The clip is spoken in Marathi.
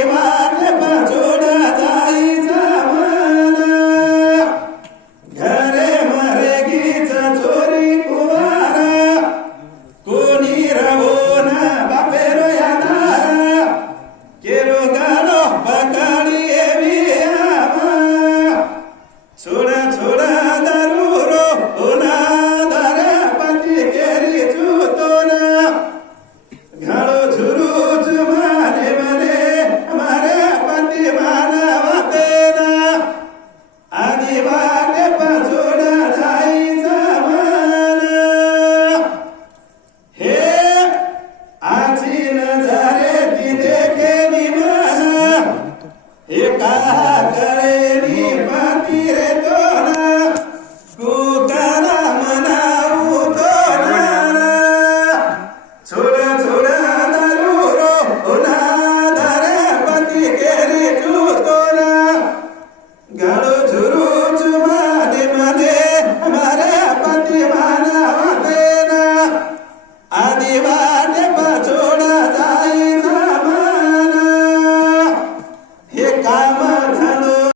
Yeah. हसीन झाले ती देखे निमाना एका करेनी माती रे